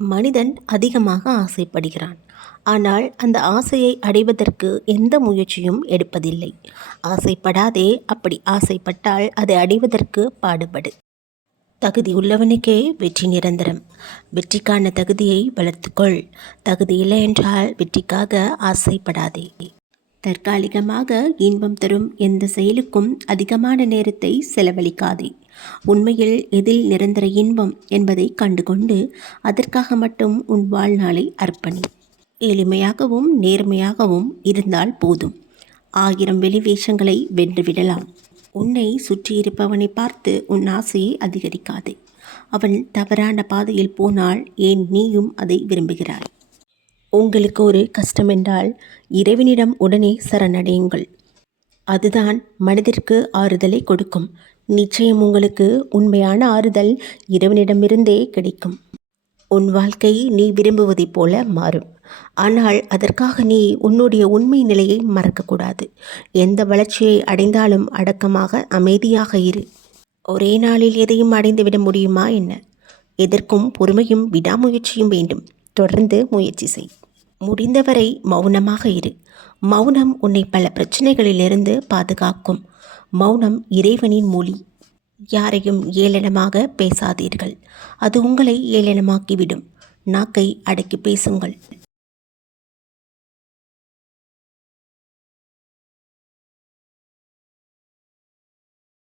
மனிதன் அதிகமாக ஆசைப்படுகிறான். ஆனால் அந்த ஆசையை அடைவதற்கு எந்த முயற்சியும் எடுப்பதில்லை. ஆசைப்படாதே அப்படி ஆசைப்பட்டால் அதை அடைவதற்கு பாடுபடு. தகுதி உள்ளவனுக்கே வெற்றி நிரந்தரம். வெற்றிக்கான தகுதியை வளர்த்துக்கொள். தகுதி இல்லை என்றால் வெற்றிக்காக ஆசைப்படாதே. தற்காலிகமாக இன்பம் தரும் எந்த செயலுக்கும் அதிகமான நேரத்தை செலவழிக்காதே. உண்மையில் எதில் நிரந்தர இன்பம் என்பதை கண்டுகொண்டு அதற்காக மட்டும் உன் வாழ்நாளை அர்ப்பணி. எளிமையாகவும் நேர்மையாகவும் இருந்தால் போதும். ஆயிரம் வெளி வேஷங்களை வென்றுவிடலாம் உன்னை சுற்றியிருப்பவனை பார்த்து உன் ஆசையை அதிகரிக்காது. அவன் தவறான பாதையில் போனால் ஏன் நீயும் அதை விரும்புகிறாய்? உங்களுக்கு ஒரு கஷ்டம் என்றால் இறைவனிடம் உடனே சரணடையுங்கள். அதுதான் மனதிற்கு ஆறுதலை கொடுக்கும். நிச்சயம் உங்களுக்கு உண்மையான ஆறுதல் இறைவனிடமிருந்தே கிடைக்கும். உன் வாழ்க்கை நீ விரும்புவதைப் போல மாறும். ஆனால் அதற்காக நீ உன்னுடைய உண்மை நிலையை மறக்கக்கூடாது. எந்த வளர்ச்சியை அடைந்தாலும் அடக்கமாக அமைதியாக இரு. ஒரே நாளில் எதையும் அடைந்துவிட முடியுமா என்ன? எதற்கும் பொறுமையும் விடாமுயற்சியும் வேண்டும். தொடர்ந்து முயற்சி செய். முடிந்தவரை மௌனமாக இரு. மௌனம் உன்னை பல பிரச்சனைகளிலிருந்து பாதுகாக்கும். மௌனம் இறைவனின் மொழி. யாரையும் ஏளனமாக பேசாதீர்கள். அது உங்களை ஏளனமாக்கிவிடும். நாக்கை அடக்கி பேசுங்கள்.